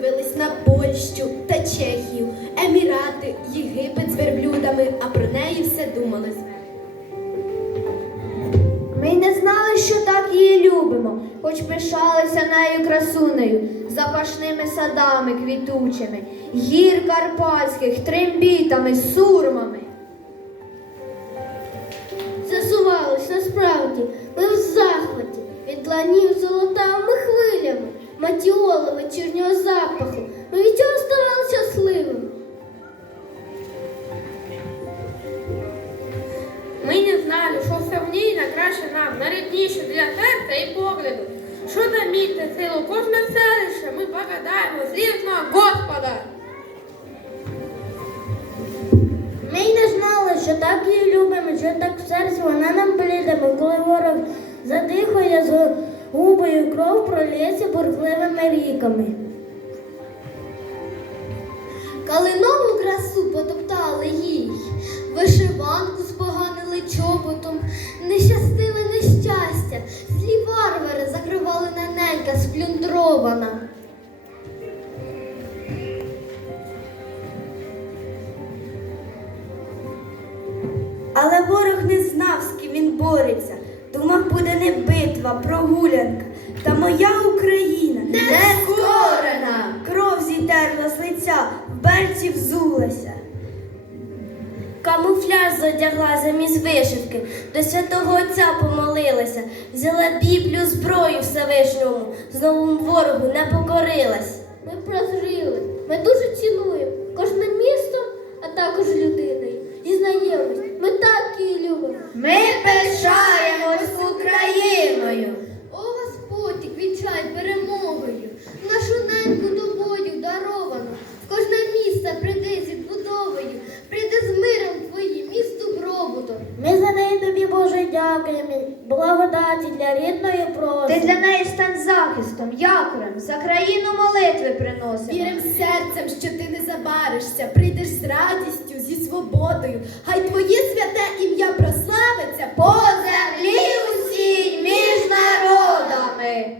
дивились на Польщу та Чехію, Емірати, Єгипет з верблюдами, а про неї все думали. Ми не знали, що так її любимо, хоч пишалися нею красунею, запашними садами квітучими, гір карпатських, трембітами, сурмами. Засувались насправді, ми в захваті від ланів матіоли вечірнього запаху. Ми від цього ставали щасливими. Ми не знали, що сравнійна краще нам, нарідніше для серця і погляду. Що замітьте силу кожне селище, ми погадаємо злісного Господа. Ми й не знали, що так її любимо, що так в серці вона нам блідами, коли ворог задихає з губою кров ріками. Калинову красу потоптали їй, вишиванку споганили чоботом, нещастиве нещастя, злі варвари закривали нененька сплюндрована. Але ворог не знав, з ким він бореться. Думав, буде не битва, прогулянка. Та моя Україна не скорена. Кров зітерла з лиця, в берці взулася. Камуфляж задягла замість вишивки, до святого отця помолилася, взяла біблію зброю Всевишньому, знову ворогу не покорилась. Ми прозріли, ми дуже цінуємо кожне місто, а також людиною. Дізнаємось, ми так її любимо. Ми Дякуємо, благодаті для рідної проси. Ти для неї стань захистом, якорем, за країну молитви приносимо. Вірим серцем, що ти не забаришся, прийдеш з радістю, зі свободою. Хай твоє святе ім'я прославиться по землі усій між народами.